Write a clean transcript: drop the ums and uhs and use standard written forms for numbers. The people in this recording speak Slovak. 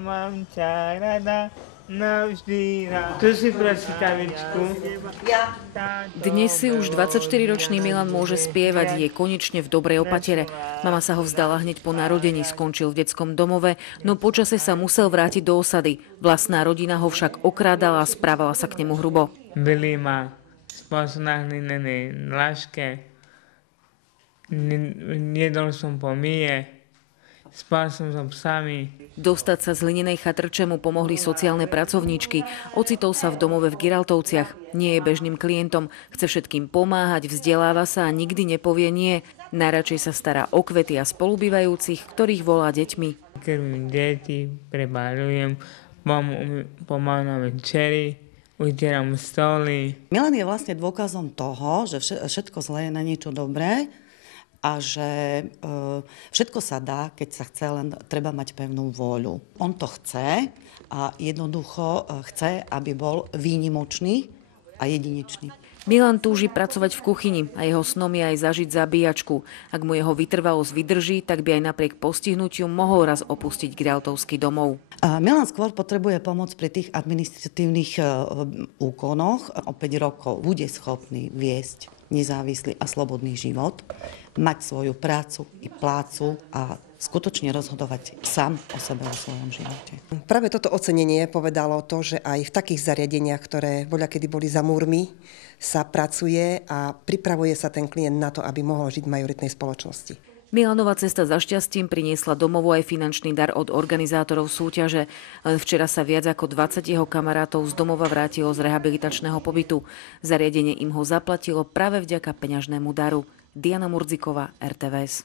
mám ťa rada, navždy rád. Tu si prosí kavičku. Ja. Dnes si už 24-ročný Milan môže spievať, je konečne v dobrej opatere. Mama sa ho vzdala hneď po narodení, skončil v detskom domove, no počase sa musel vrátiť do osady. Vlastná rodina ho však okrádala a správala sa k nemu hrubo. Byli ma spôsob na hlinenej dlažke, jedol som po míje, spal som so psami. Dostať sa z hlinenej chatrče mu pomohli sociálne pracovníčky. Ocitol sa v domove v Giraltovciach. Nie je bežným klientom, chce všetkým pomáhať, vzdeláva sa a nikdy nepovie nie. Najradšej sa stará o kvety a spolubývajúcich, ktorých volá deťmi. Krmím deti, prebaľujem, pomáham večeri, utieram stoly. Milan je vlastne dôkazom toho, že všetko zlé je na niečo dobré a že všetko sa dá, keď sa chce, len treba mať pevnú vôľu. On to chce a jednoducho chce, aby bol výnimočný a jedinečný. Milan túži pracovať v kuchyni a jeho snom je aj zažiť zabíjačku. Ak mu jeho vytrvalosť vydrží, tak by aj napriek postihnutiu mohol raz opustiť Giraltovský domov. Milan skôr potrebuje pomoc pri tých administratívnych úkonoch. O 5 rokov bude schopný viesť nezávislý a slobodný život, mať svoju prácu i plácu a skutočne rozhodovať sám o sebe, o svojom živote. Práve toto ocenenie povedalo to, že aj v takých zariadeniach, ktoré voľakedy boli za múrmi, sa pracuje a pripravuje sa ten klient na to, aby mohol žiť v majoritnej spoločnosti. Milanova cesta za šťastím priniesla domovu aj finančný dar od organizátorov súťaže. Len včera sa viac ako 20 jeho kamarátov z domova vrátilo z rehabilitačného pobytu. Zariadenie im ho zaplatilo práve vďaka peňažnému daru. Diana Murziková, RTVS.